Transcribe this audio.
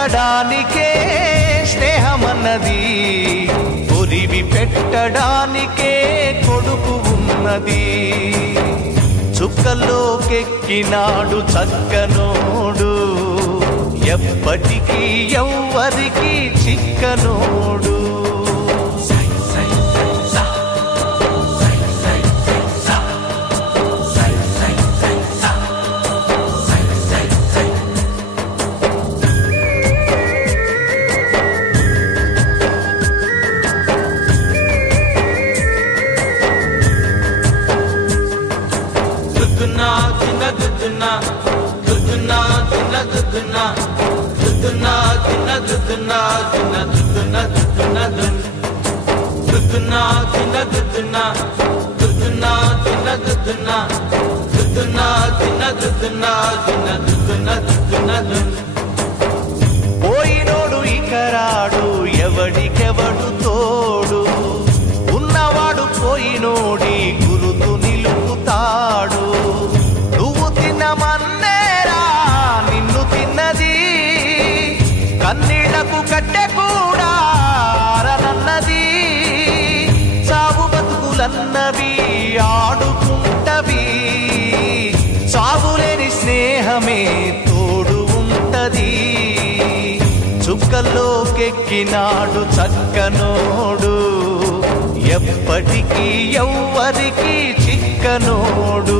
పొందడానికే స్నేహమన్నది. కొరివి పెట్టడానికే కొడుకు ఉన్నది. చుక్కలోకెక్కినాడు చక్కనోడు. ఎప్పటికీ ఎవ్వరికి చిక్కనోడు. దుద్దునా తిన్న దుద్దునా దుద్దునా తిన్న దుద్దునా దుద్దునా తిన్న దుద్దునా పోయినోడు ఇకరాడు ఎవడికెవడు తోడు. ఉన్నవాడు పోయినో మన్నేరా నిన్ను తిన్నది కన్నీళ్ళకు కట్టె కూడా ఆరనన్నది. సాగు బతుకులన్నవి ఆడుకుంటవి. సాగులేని స్నేహమే తోడు ఉంటది. చుక్కల్లోకెక్కినాడు చక్కనోడు. ఎప్పటికీ ఎవ్వరికి చిక్కనోడు.